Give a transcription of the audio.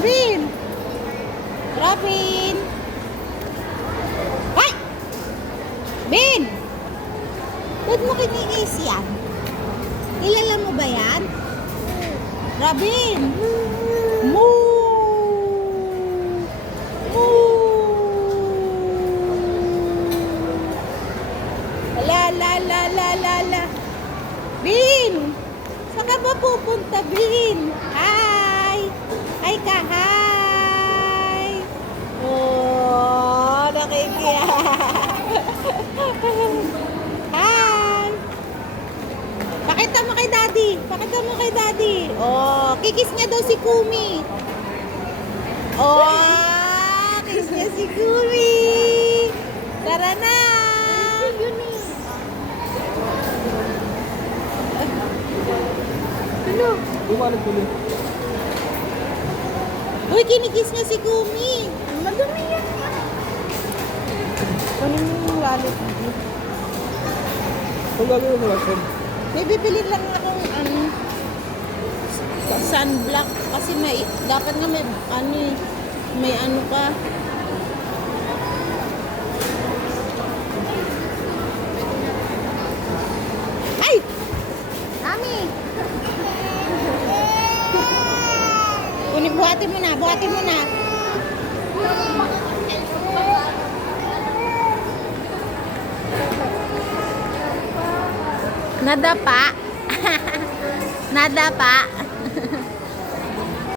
Robin! Robin! Ay! Bin! Ba't mo kiniis yan? Kilala mo ba yan? Robin! Moo! La la la la la la. Bin! Saan ka ba pupunta, Bin? Hi! Hi ka, hi! Oh, nakikiya. Hi! Pakita mo kay Daddy. Pakita mo kay Daddy. Oh, kikis niya daw si Kumi. Oh, kiss niya si Kumi. Tara na! Ano? Bumalag tuloy. Uy, kinikis niya si Kumi. Madumi yan. Kunin mo yung wallet mo. Kung gagawin mo lang, Sam. May bibili lang akong sunblock kasi may dapat nga may ano ka. Ay! Mami! Buhatin mo na, buhatin mo na. Nadapa. Nadapa.